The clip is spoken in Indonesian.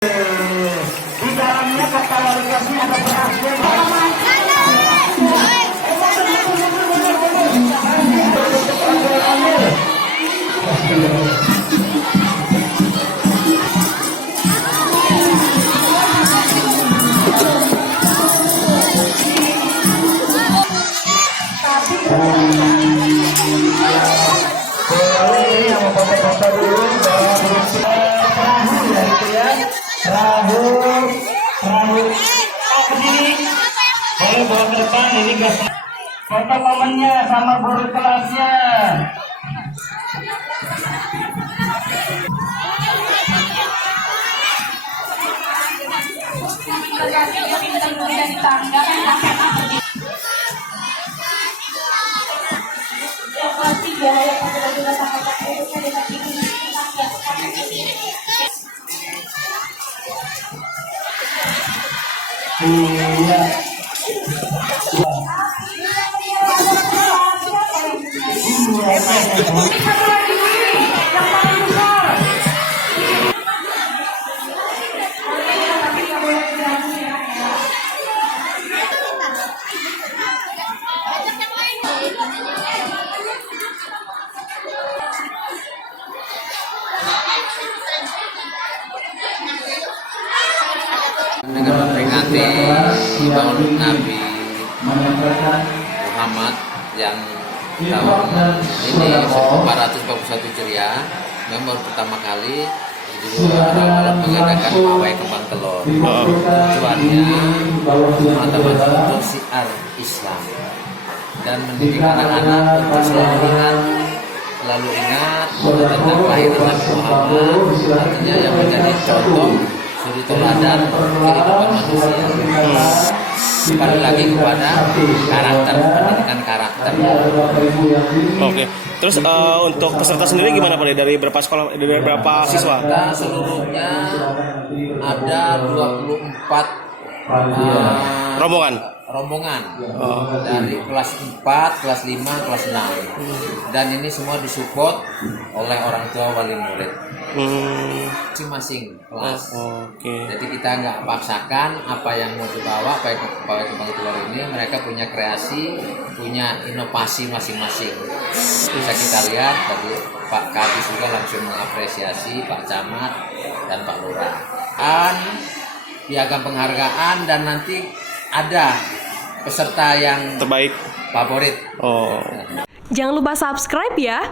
Di dalamnya kata warigasnya ada berasnya. Perahu ke sini, boleh bawa ke depan. Ini gas foto momennya sama guru kelasnya. Iya. Dengan memperingati Maulid Nabi Muhammad yang tahun ini 1441 Hijriah, memang baru pertama kali mengadakan pawai kembang telur. Tujuannya semata-mata untuk syiar Islam dan mendidik anak-anak untuk selalu ingat tentang kelahiran Nabi Muhammad, artinya yang menjadi contoh suri teladan kehidupan manusia. Kembali lagi kepada karakter, pendidikan karakter. Oke. Terus untuk peserta sendiri gimana Pak? Dari berapa sekolah, dari berapa siswa? Kita seluruhnya ada 24 rombongan dari kelas 4, kelas 5, kelas 6. Dan ini semua disupport oleh orang tua wali murid. Masing-masing kelas. Jadi kita nggak paksakan apa yang mau dibawa, pawai kembang telur ini mereka punya kreasi, punya inovasi masing-masing. Bisa kita lihat tadi Pak Kadis juga langsung mengapresiasi Pak Camat dan Pak Lurah. Piagam penghargaan dan nanti ada peserta yang terbaik favorit. Jangan lupa subscribe ya.